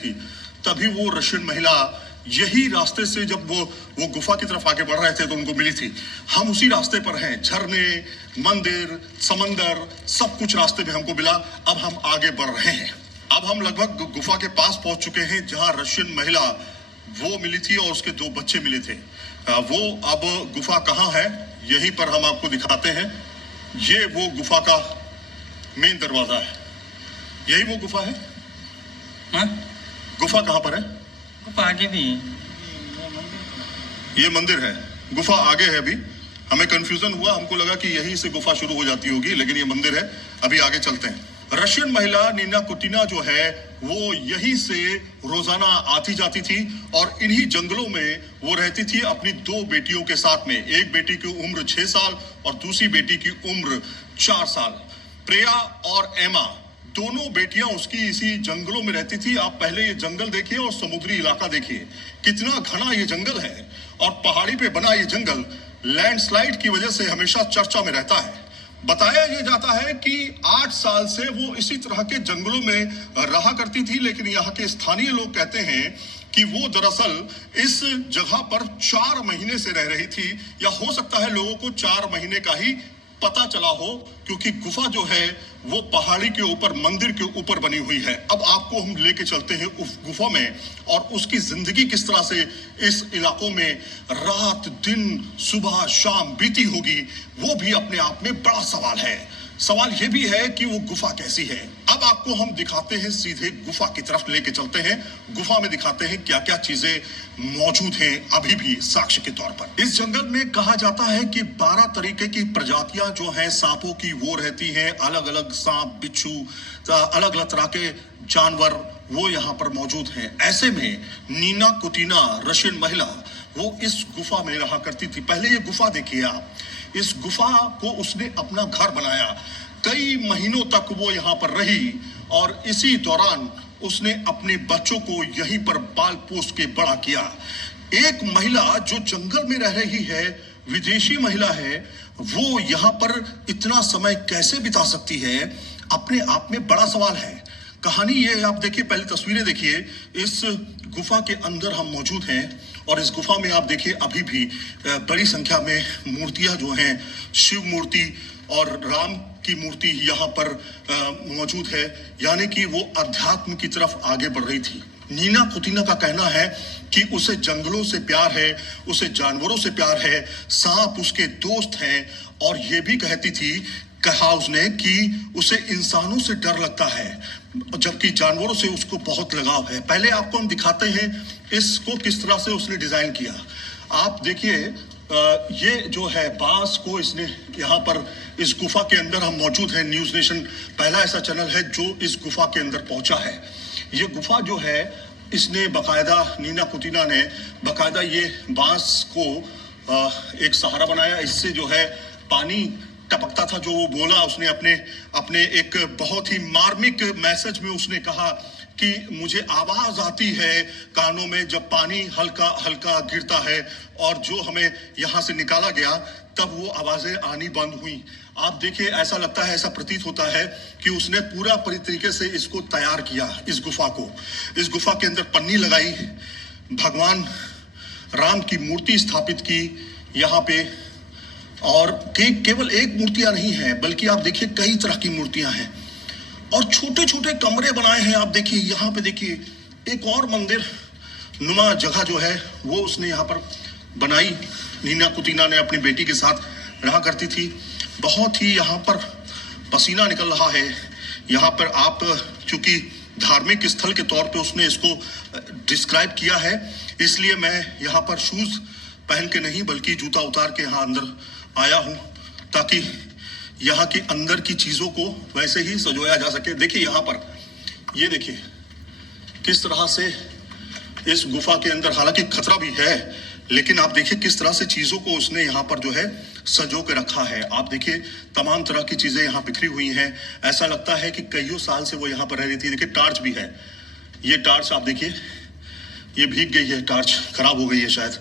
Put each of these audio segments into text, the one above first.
थी, तभी वो रशियन महिला यही रास्ते से जब वो गुफा की तरफ आगे बढ़ रहे थे तो उनको मिली थी। हम उसी रास्ते पर हैं, झरने, मंदिर, समंदर, सब कुछ रास्ते में हमको मिला। अब हम आगे बढ़ रहे हैं। अब हम लगभग गुफा के पास पहुंच चुके हैं जहां रशियन महिला वो मिली थी और उसके 2 बच्चे मिले थे। वो अब गुफा कहाँ है यहीं पर हम आपको दिखाते हैं। ये वो गुफा का मेन दरवाजा है, यही वो गुफा है। हाँ? गुफा कहाँ पर है? गुफा आगे भी ये मंदिर है, गुफा आगे है। अभी हमें कंफ्यूजन हुआ, हमको लगा कि यहीं से गुफा शुरू हो जाती होगी, लेकिन ये मंदिर है। अभी आगे चलते हैं। रशियन महिला नीना कुटीना जो है वो यहीं से रोजाना आती जाती थी और इन्हीं जंगलों में वो रहती थी अपनी 2 बेटियों के साथ में। एक बेटी की उम्र 6 साल और दूसरी बेटी की उम्र 4 साल। प्रिया और एमा दोनों बेटियां उसकी इसी जंगलों में रहती थी। आप पहले ये जंगल देखिए और समुद्री इलाका देखिए, कितना घना ये जंगल है। और पहाड़ी पे बना ये जंगल लैंडस्लाइड की वजह से हमेशा चर्चा में रहता है। बताया यह जाता है कि 8 साल से वो इसी तरह के जंगलों में रहा करती थी, लेकिन यहाँ के स्थानीय लोग कहते हैं कि वो दरअसल इस जगह पर 4 महीने से रह रही थी, या हो सकता है लोगों को 4 महीने का ही पता चला हो, क्योंकि गुफा जो है वो पहाड़ी के ऊपर, मंदिर के ऊपर बनी हुई है। अब आपको हम लेके चलते हैं उस गुफा में और उसकी जिंदगी किस तरह से इस इलाकों में रात दिन सुबह शाम बीती होगी, वो भी अपने आप में बड़ा सवाल है। सवाल ये भी है कि वो गुफा कैसी है। अब आपको हम दिखाते हैं, सीधे गुफा की तरफ लेके चलते हैं। गुफा में दिखाते हैं क्या क्या चीजें मौजूद हैं अभी भी साक्ष्य के तौर पर। इस जंगल में कहा जाता है कि 12 तरीके की प्रजातियां जो हैं सांपों की वो रहती हैं। अलग अलग सांप, बिच्छू, अलग अलग तरह के जानवर वो यहाँ पर मौजूद हैं। ऐसे में नीना कुटीना रशियन महिला वो इस गुफा में रहा करती थी। पहले ये गुफा देखिए आप, इस गुफा को उसने अपना घर बनाया। कई महीनों तक वो यहाँ पर रही और इसी दौरान उसने अपने बच्चों को यहीं पर पाल पोस के बड़ा किया। एक महिला जो जंगल में रह रही है, विदेशी महिला है, वो यहाँ पर इतना समय कैसे बिता सकती है, अपने आप में बड़ा सवाल है। कहानी ये है, आप देखिए, पहले तस्वीरें देखिए। इस गुफा के अंदर हम मौजूद हैं और इस गुफा में आप देखिए अभी भी बड़ी संख्या में मूर्तियां जो हैं, शिव मूर्ति और राम की मूर्ति यहाँ पर मौजूद है। यानी कि वो अध्यात्म की तरफ आगे बढ़ रही थी। नीना कुटीना का कहना है कि उसे जंगलों से प्यार है, उसे जानवरों से प्यार है, सांप उसके दोस्त हैं। और ये भी कहती थी, कहा उसने, कि उसे इंसानों से डर लगता है, जबकि जानवरों से उसको बहुत लगाव है। पहले आपको हम दिखाते हैं इसको किस तरह से उसने डिजाइन किया। आप देखिए, ये जो है बांस को इसने यहाँ पर इस गुफा के अंदर हम मौजूद हैं। न्यूज नेशन पहला ऐसा चैनल है जो इस गुफा के अंदर पहुंचा है। ये गुफा जो है इसने बकायदा, नीना कुटीना ने बकायदा ये बांस को एक सहारा बनाया। इससे जो है पानी टपकता था। जो वो बोला उसने अपने एक बहुत ही मार्मिक मैसेज में उसने कहा कि मुझे आवाज आती है कानों में जब पानी हल्का हल्का गिरता है, और जो हमें यहाँ से निकाला गया तब वो आवाजें आनी बंद हुई। आप देखिए, ऐसा लगता है, ऐसा प्रतीत होता है कि उसने पूरा तरीके से इसको तैयार किया, इस गुफा को। इस गुफा के अंदर पन्नी लगाई, भगवान राम की मूर्ति स्थापित की यहाँ पे। और केवल एक मूर्तियां नहीं है, बल्कि आप देखिए कई तरह की मूर्तियां हैं और छोटे छोटे कमरे बनाए हैं। आप देखिए, यहाँ पे देखिए एक और मंदिर नुमा जगह जो है वो उसने यहाँ पर बनाई। नीना कुटीना ने अपनी बेटी के साथ रहा करती थी। बहुत ही यहाँ पर पसीना निकल रहा है। यहाँ पर आप, चूंकि धार्मिक स्थल के तौर पे उसने इसको डिस्क्राइब किया है, इसलिए मैं यहाँ पर शूज पहन के नहीं बल्कि जूता उतार के यहाँ अंदर आया हूँ, ताकि यहाँ के अंदर की चीजों को वैसे ही सजोया जा सके। देखिए यहाँ पर, ये देखिए किस तरह से इस गुफा के अंदर, हालांकि खतरा भी है, लेकिन आप देखिए किस तरह से चीजों को उसने यहाँ पर जो है सजो के रखा है। आप देखिए तमाम तरह की चीजें यहाँ बिखरी हुई हैं। ऐसा लगता है कि कईयों साल से वो यहाँ पर रह रही थी। देखिए टार्च भी है, ये टार्च आप देखिए, ये भीग गई है, टार्च खराब हो गई है शायद।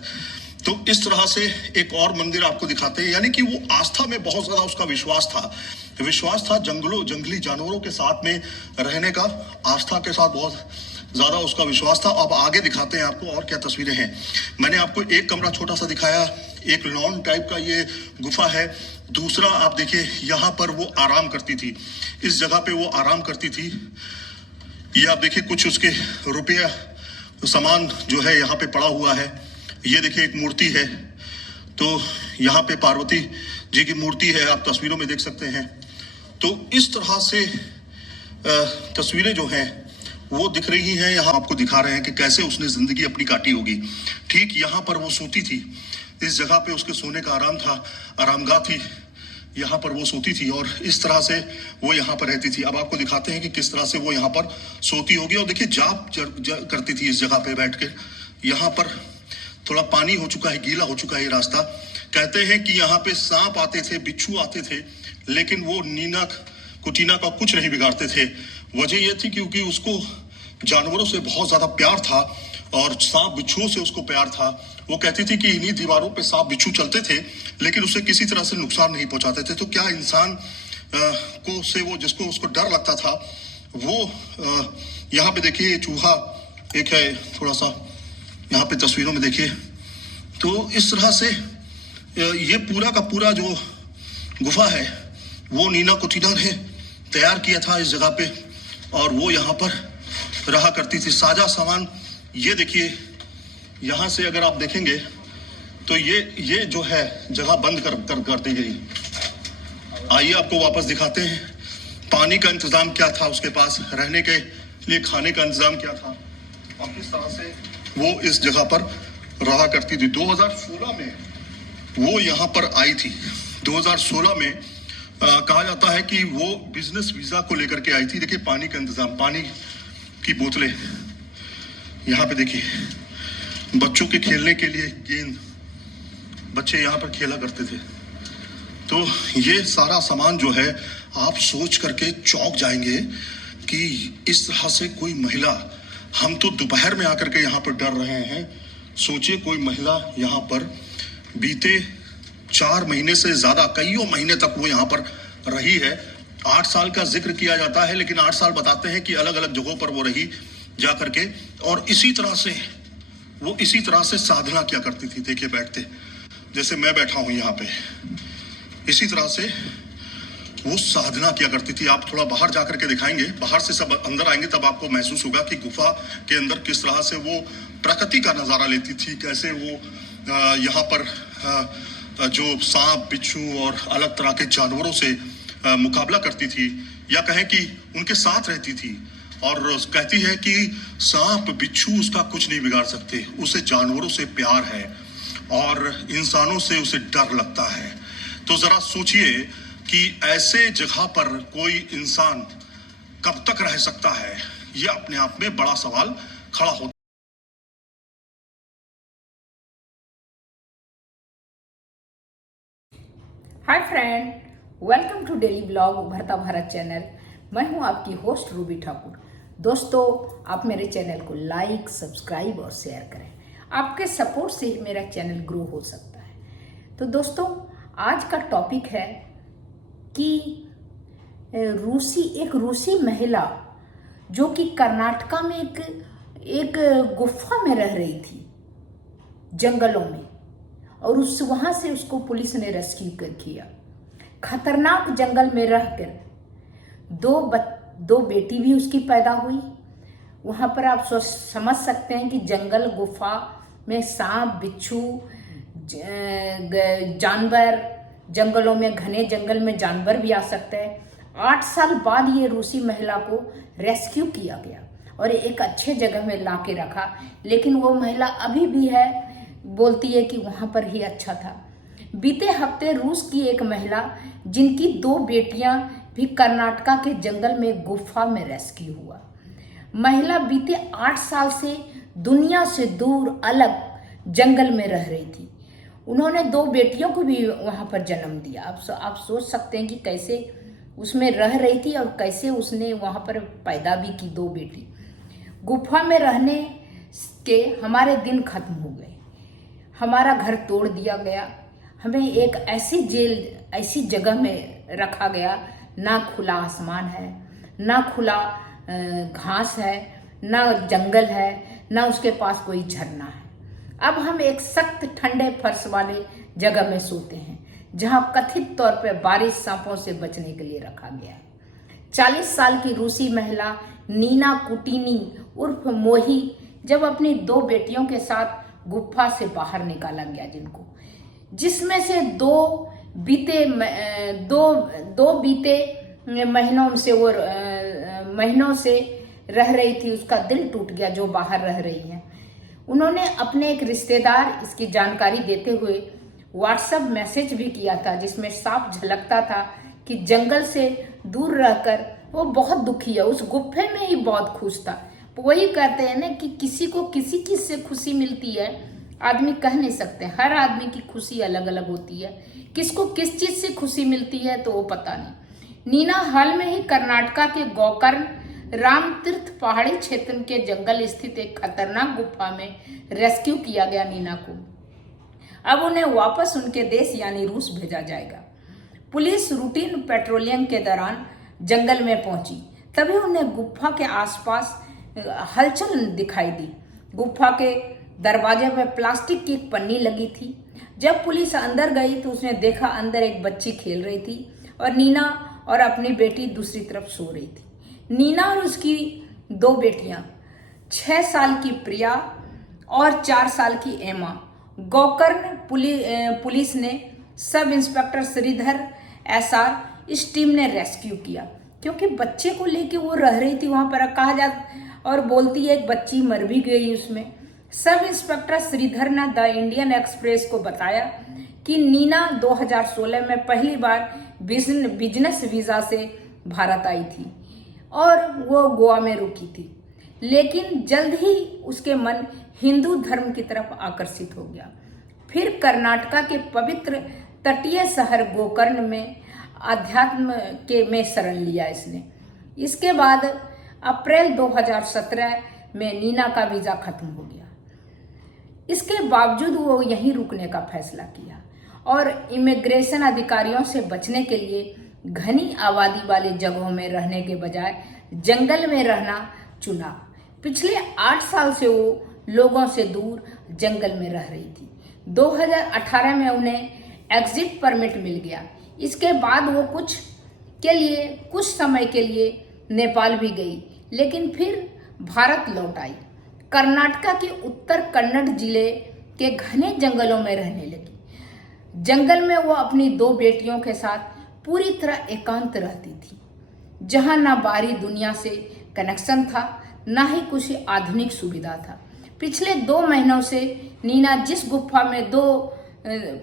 तो इस तरह से एक और मंदिर आपको दिखाते हैं। यानी कि वो आस्था में बहुत ज्यादा उसका विश्वास था जंगली जानवरों के साथ में रहने का, आस्था के साथ बहुत ज्यादा उसका विश्वास था। अब आगे दिखाते हैं आपको और क्या तस्वीरें हैं। मैंने आपको एक कमरा छोटा सा दिखाया, एक लॉन टाइप का ये गुफा है। दूसरा आप देखिए, यहाँ पर वो आराम करती थी, इस जगह पे वो आराम करती थी। ये आप देखिए कुछ उसके रुपया सामान जो है यहाँ पे पड़ा हुआ है। ये देखिए एक मूर्ति है, तो यहाँ पे पार्वती जी की मूर्ति है, आप तस्वीरों में देख सकते हैं। तो इस तरह से तस्वीरें जो हैं वो दिख रही हैं। यहाँ आपको दिखा रहे हैं कि कैसे उसने जिंदगी अपनी काटी होगी। ठीक यहाँ पर वो सोती थी, इस जगह पे उसके सोने का आराम था, आरामगाह थी, यहाँ पर वो सोती थी और इस तरह से वो यहाँ पर रहती थी। अब आपको दिखाते हैं कि किस तरह से वो यहाँ पर सोती होगी। और देखिए जाप करती थी इस जगह पे बैठ के। यहाँ पर थोड़ा पानी हो चुका है, गीला हो चुका है ये रास्ता। कहते हैं कि यहाँ पे सांप आते थे, बिच्छू आते थे, लेकिन वो नीना कुटीना का कुछ नहीं बिगाड़ते थे। वजह यह थी क्योंकि उसको जानवरों से बहुत ज्यादा प्यार था और सांप बिच्छुओं से उसको प्यार था। वो कहती थी कि इन्हीं दीवारों पे सांप बिच्छू चलते थे, लेकिन उसे किसी तरह से नुकसान नहीं पहुंचाते थे। तो क्या इंसान को से वो जिसको उसको डर लगता था वो यहाँ पे देखिए चूहा एक है, थोड़ा सा यहाँ पे तस्वीरों में देखिए। तो इस तरह से ये पूरा का पूरा जो गुफा है वो नीना कुटीना ने तैयार किया था इस जगह पे, और वो यहाँ पर रहा करती थी। साजा सामान ये देखिए, यहाँ से अगर आप देखेंगे तो ये जो है जगह बंद कर दी गई। आइए आपको वापस दिखाते हैं पानी का इंतजाम क्या था उसके पास, रहने के लिए खाने का इंतजाम क्या था और किस तरह से वो इस जगह पर रहा करती थी। 2016 में वो यहाँ पर आई थी। 2016 में कहा जाता है कि वो बिजनेस वीजा को लेकर के आई थी। देखिए पानी का इंतजाम, पानी की बोतलें यहाँ पे देखिए, बच्चों के खेलने के लिए गेंद, बच्चे यहाँ पर खेला करते थे। तो ये सारा सामान जो है आप सोच करके चौंक जाएंगे कि इस तरह से कोई महिला, हम तो दोपहर में आकर के यहाँ पर डर रहे हैं, सोचिए कोई महिला यहाँ पर बीते 4 महीने से ज्यादा, कईयों महीने तक वो यहाँ पर रही है। 8 साल का जिक्र किया जाता है, लेकिन 8 साल बताते हैं कि अलग अलग जगहों पर वो रही जा करके, और इसी तरह से साधना किया करती थी। देखिए बैठते, जैसे मैं बैठा हूं यहाँ पे, इसी तरह से वो साधना किया करती थी। आप थोड़ा बाहर जाकर के दिखाएंगे, बाहर से सब अंदर आएंगे तब आपको महसूस होगा कि गुफा के अंदर किस तरह से वो प्रकृति का नजारा लेती थी, कैसे वो यहाँ पर जो सांप बिच्छू और अलग तरह के जानवरों से मुकाबला करती थी, या कहें कि उनके साथ रहती थी। और कहती है कि सांप बिच्छू उसका कुछ नहीं बिगाड़ सकते, उसे जानवरों से प्यार है और इंसानों से उसे डर लगता है। तो जरा सोचिए कि ऐसे जगह पर कोई इंसान कब तक रह सकता है, यह अपने आप में बड़ा सवाल खड़ा होता है। Hi friend, welcome to daily blog Ubharta Bharat channel. मैं हूं आपकी होस्ट रूबी ठाकुर। दोस्तों, आप मेरे चैनल को लाइक, सब्सक्राइब और शेयर करें। आपके सपोर्ट से ही मेरा चैनल ग्रो हो सकता है। तो दोस्तों, आज का टॉपिक है कि एक रूसी महिला जो कि कर्नाटका में एक गुफा में रह रही थी, जंगलों में, और वहां से उसको पुलिस ने रेस्क्यू किया। खतरनाक जंगल में रहकर दो बेटी भी उसकी पैदा हुई। वहां पर आप समझ सकते हैं कि जंगल गुफा में सांप बिच्छू जानवर, जंगलों में, घने जंगल में जानवर भी आ सकते हैं। 8 साल बाद ये रूसी महिला को रेस्क्यू किया गया और एक अच्छे जगह में ला के रखा, लेकिन वो महिला अभी भी है, बोलती है कि वहां पर ही अच्छा था। बीते हफ्ते रूस की एक महिला जिनकी 2 बेटियां भी कर्नाटका के जंगल में गुफा में रेस्क्यू हुआ। महिला बीते 8 साल से दुनिया से दूर अलग जंगल में रह रही थी। उन्होंने 2 बेटियों को भी वहां पर जन्म दिया। आप सोच सकते हैं कि कैसे उसमें रह रही थी और कैसे उसने वहां पर पैदा भी की 2 बेटी। गुफा में रहने के हमारे दिन खत्म हो गए, हमारा घर तोड़ दिया गया, हमें एक ऐसी जगह में रखा गया, ना खुला आसमान है, ना खुला घास है, ना जंगल है, ना उसके पास कोई झरना है। अब हम एक सख्त ठंडे फर्श वाले जगह में सोते हैं, जहां कथित तौर पर बारिश सांपों से बचने के लिए रखा गया है। 40 साल की रूसी महिला नीना कुटीनी उर्फ मोही जब अपनी 2 बेटियों के साथ गुफा से बाहर निकाला गया, जिसमें से दो बीते महीनों से रह रही थी, उसका दिल टूट गया जो बाहर रह रही है। उन्होंने अपने एक रिश्तेदार इसकी जानकारी देते हुए व्हाट्सएप मैसेज भी किया था, जिसमें साफ झलकता था कि जंगल से दूर रहकर वो बहुत दुखी है, उस गुफे में ही बहुत खुश था। वही कहते हैं ना कि किसी को किसी चीज से खुशी मिलती है, आदमी कह नहीं सकते। हर आदमी की खुशी अलग अलग होती है, किसको किस चीज से खुशी मिलती है तो वो पता नहीं। नीना हाल में ही कर्नाटका के गोकर्ण रामतीर्थ पहाड़ी क्षेत्र के जंगल स्थित एक खतरनाक गुफा में रेस्क्यू किया गया नीना को। अब उन्हें वापस उनके देश यानी रूस भेजा जाएगा। पुलिस रूटीन पेट्रोलिंग के दौरान जंगल में पहुंची, तभी उन्हें गुफा के आसपास हलचल दिखाई दी। गुफा के दरवाजे पर प्लास्टिक की एक पन्नी लगी थी। जब पुलिस अंदर गई तो उसने देखा अंदर एक बच्ची खेल रही थी और नीना और अपनी बेटी दूसरी तरफ सो रही थी। नीना और उसकी 2 बेटियां 6 साल की प्रिया और 4 साल की एमा गोकर्ण पुलिस ने सब इंस्पेक्टर श्रीधर SR इस टीम ने रेस्क्यू किया, क्योंकि बच्चे को लेके वो रह रही थी वहां पर। कहा जाता और बोलती है एक बच्ची मर भी गई उसमें। सब इंस्पेक्टर श्रीधर ने द इंडियन एक्सप्रेस को बताया कि नीना 2016 में पहली बार बिजनेस वीजा से भारत आई थी और वो गोवा में रुकी थी, लेकिन जल्द ही उसके मन हिंदू धर्म की तरफ आकर्षित हो गया। फिर कर्नाटका के पवित्र तटीय शहर गोकर्ण में अध्यात्म में शरण लिया इसने। इसके बाद अप्रैल 2017 में नीना का वीजा खत्म हो गया। इसके बावजूद वो यहीं रुकने का फैसला किया और इमिग्रेशन अधिकारियों से बचने के लिए घनी आबादी वाली जगहों में रहने के बजाय जंगल में रहना चुना। पिछले 8 साल से वो लोगों से दूर जंगल में रह रही थी। 2018 में उन्हें एग्जिट परमिट मिल गया। इसके बाद वो कुछ समय के लिए नेपाल भी गई, लेकिन फिर भारत लौट आई। कर्नाटका के उत्तर कन्नड़ जिले के घने जंगलों में रहने लगी। जंगल में वो अपनी 2 बेटियों के साथ पूरी तरह एकांत रहती थी, जहां ना बाहरी दुनिया से कनेक्शन था, ना ही कुछ आधुनिक सुविधा था। पिछले 2 महीनों से नीना जिस गुफा में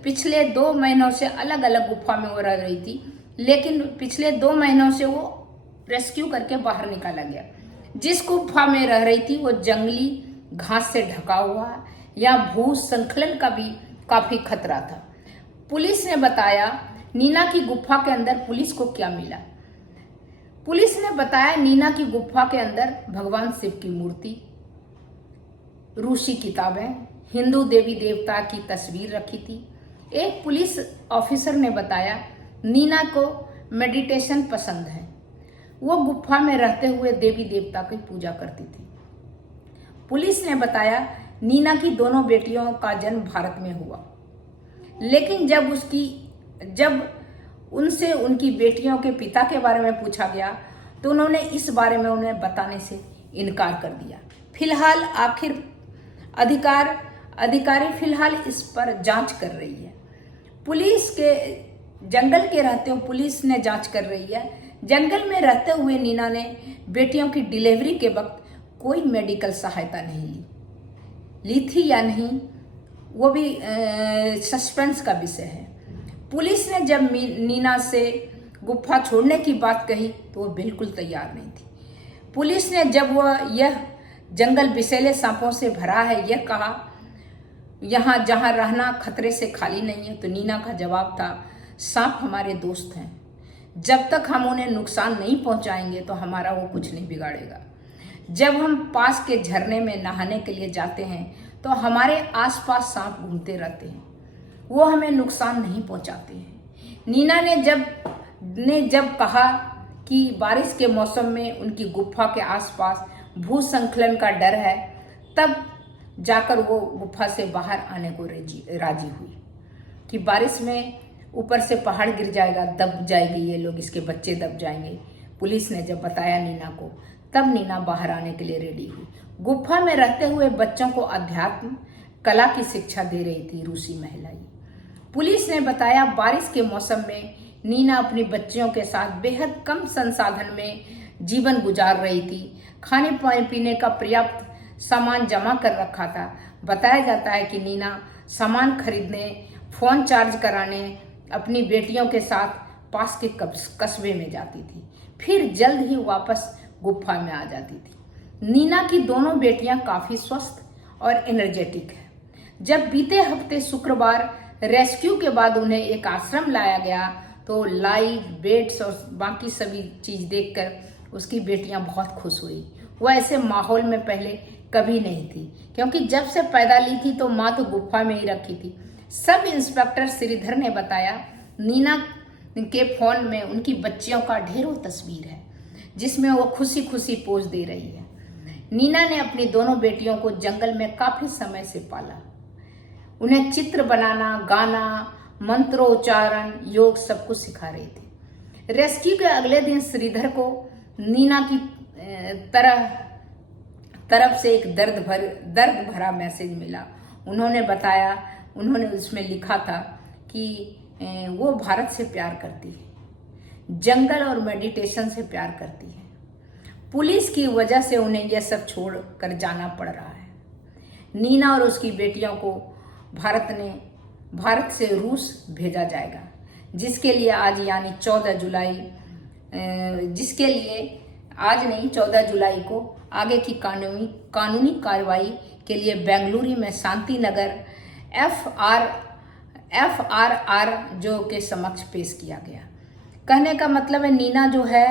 पिछले 2 महीनों से अलग अलग गुफा में वो रह रही थी, लेकिन पिछले 2 महीनों से वो रेस्क्यू करके बाहर निकाला गया। जिस गुफा में रह रही थी वो जंगली घास से ढका हुआ या भू संखलन का भी काफी खतरा था। पुलिस ने बताया नीना की गुफा के अंदर पुलिस को क्या मिला। पुलिस ने बताया नीना की गुफा के अंदर भगवान शिव की मूर्ति, रूसी किताबें, हिंदू देवी देवता की तस्वीर रखी थी। एक पुलिस ऑफिसर ने बताया नीना को मेडिटेशन पसंद है, वो गुफा में रहते हुए देवी देवता की पूजा करती थी। पुलिस ने बताया नीना की दोनों बेटियों का जन्म भारत में हुआ, लेकिन जब उनसे उनकी बेटियों के पिता के बारे में पूछा गया तो उन्होंने इस बारे में उन्हें बताने से इनकार कर दिया। फिलहाल अधिकारी फिलहाल इस पर जांच कर रही है। पुलिस के जंगल के रहते हुए पुलिस ने जांच कर रही है। जंगल में रहते हुए नीना ने बेटियों की डिलीवरी के वक्त कोई मेडिकल सहायता नहीं ली थी या नहीं, वो भी सस्पेंस का विषय है। पुलिस ने जब नीना से गुफा छोड़ने की बात कही तो वो बिल्कुल तैयार नहीं थी। पुलिस ने जब वह यह जंगल विषैले सांपों से भरा है यह कहा, यहाँ जहाँ रहना खतरे से खाली नहीं है, तो नीना का जवाब था सांप हमारे दोस्त हैं, जब तक हम उन्हें नुकसान नहीं पहुंचाएंगे तो हमारा वो कुछ नहीं बिगाड़ेगा। जब हम पास के झरने में नहाने के लिए जाते हैं तो हमारे आसपास सांप घूमते रहते हैं, वो हमें नुकसान नहीं पहुंचाते हैं। नीना ने जब कहा कि बारिश के मौसम में उनकी गुफा के आसपास भूस्खलन का डर है, तब जाकर वो गुफा से बाहर आने को राजी हुई कि बारिश में ऊपर से पहाड़ गिर जाएगा, दब जाएगी ये लोग, इसके बच्चे दब जाएंगे। पुलिस ने जब बताया नीना को, तब नीना बाहर आने के लिए रेडी हुई। गुफा में रहते हुए बच्चों को अध्यात्म कला की शिक्षा दे रही थी रूसी महिला। पुलिस ने बताया बारिश के मौसम में नीना अपनी बच्चियों के साथ बेहद कम संसाधन में जीवन गुजार रही थी। खाने पीने का पर्याप्त सामान जमा कर रखा था। बताया जाता है कि नीना सामान खरीदने, फोन चार्ज कराने अपनी बेटियों के साथ पास के कस्बे में जाती थी, फिर जल्द ही वापस गुफा में आ जाती थी। नीना की दोनों बेटियां काफी स्वस्थ और एनर्जेटिक है। जब बीते हफ्ते शुक्रवार रेस्क्यू के बाद उन्हें एक आश्रम लाया गया तो लाइट, बेड्स और बाकी सभी चीज देखकर उसकी बेटियां बहुत खुश हुई। वह ऐसे माहौल में पहले कभी नहीं थी, क्योंकि जब से पैदा ली थी तो माँ तो गुफा में ही रखी थी। सब इंस्पेक्टर श्रीधर ने बताया नीना के फोन में उनकी बच्चियों का ढेरों तस्वीर है, जिसमें वो खुशी खुशी पोज दे रही है। नीना ने अपनी दोनों बेटियों को जंगल में काफी समय से पाला। उन्हें चित्र बनाना, गाना, मंत्रोच्चारण, योग सब कुछ सिखा रही थी। रेस्क्यू के अगले दिन श्रीधर को नीना की तरफ से एक दर्द भरा मैसेज मिला। उन्होंने उसमें लिखा था कि वो भारत से प्यार करती है, जंगल और मेडिटेशन से प्यार करती है। पुलिस की वजह से उन्हें यह सब छोड़ कर जाना पड़ रहा है। नीना और उसकी बेटियों को भारत से रूस भेजा जाएगा, जिसके लिए आज यानी 14 जुलाई को आगे की कानूनी कार्रवाई के लिए बेंगलुरु में शांति नगर FRR जो के समक्ष पेश किया गया। कहने का मतलब है नीना जो है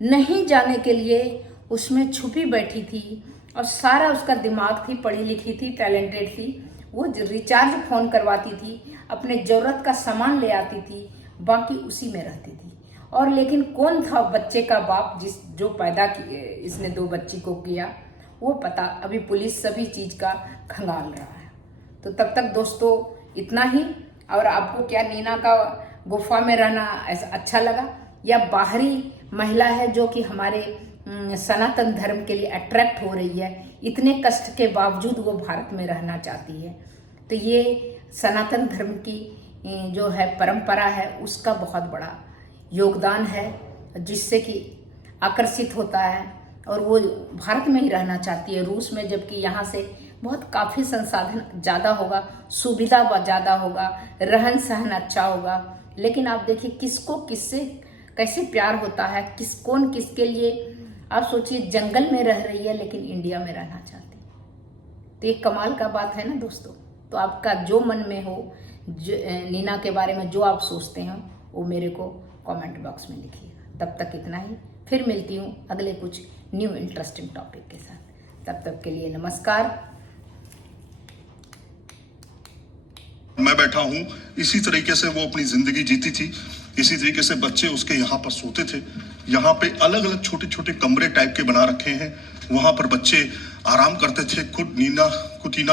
नहीं जाने के लिए उसमें छुपी बैठी थी और सारा उसका दिमाग थी, पढ़ी लिखी थी, टैलेंटेड थी। वो रिचार्ज फोन करवाती थी, अपने जरूरत का सामान ले आती थी, बाकी उसी में रहती थी। और लेकिन कौन था बच्चे का बाप जो पैदा किए, इसने 2 बच्ची को किया, वो पता अभी पुलिस सभी चीज का खंगाल रहा है। तो तब तक दोस्तों इतना ही। और आपको क्या नीना का गुफा में रहना ऐसा अच्छा लगा, या बाहरी महिला है जो कि हमारे सनातन धर्म के लिए अट्रैक्ट हो रही है, इतने कष्ट के बावजूद वो भारत में रहना चाहती है। तो ये सनातन धर्म की जो है परंपरा है, उसका बहुत बड़ा योगदान है, जिससे कि आकर्षित होता है और वो भारत में ही रहना चाहती है, रूस में, जबकि यहाँ से बहुत काफ़ी संसाधन ज़्यादा होगा, सुविधा ज़्यादा होगा, रहन सहन अच्छा होगा। लेकिन आप देखिए किसको किससे कैसे प्यार होता है, कौन किसके लिए। आप सोचिए जंगल में रह रही है लेकिन इंडिया में रहना चाहती है। तो ये कमाल का बात है ना दोस्तों। तो आपका जो मन में हो, नीना के बारे में जो आप सोचते हैं, वो मेरे को कमेंट बॉक्स में लिखिएगा। तब तक इतना ही, फिर मिलती हूँ अगले कुछ न्यू इंटरेस्टिंग टॉपिक के साथ। तब तक के लिए नमस्कार। मैं बैठा हूँ, इसी तरीके से वो अपनी जिंदगी जीती थी, इसी तरीके से बच्चे उसके यहाँ पर सोते थे। यहाँ पे अलग अलग छोटे छोटे कमरे टाइप के बना रखे हैं, वहां पर बच्चे आराम करते थे। खुद नीना कुटीना